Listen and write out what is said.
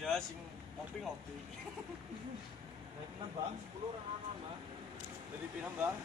Iya, sing ngopi-ngopi. Dari Pinang, Bang. 10 orang anak, Bang. Dari Pinang, Bang.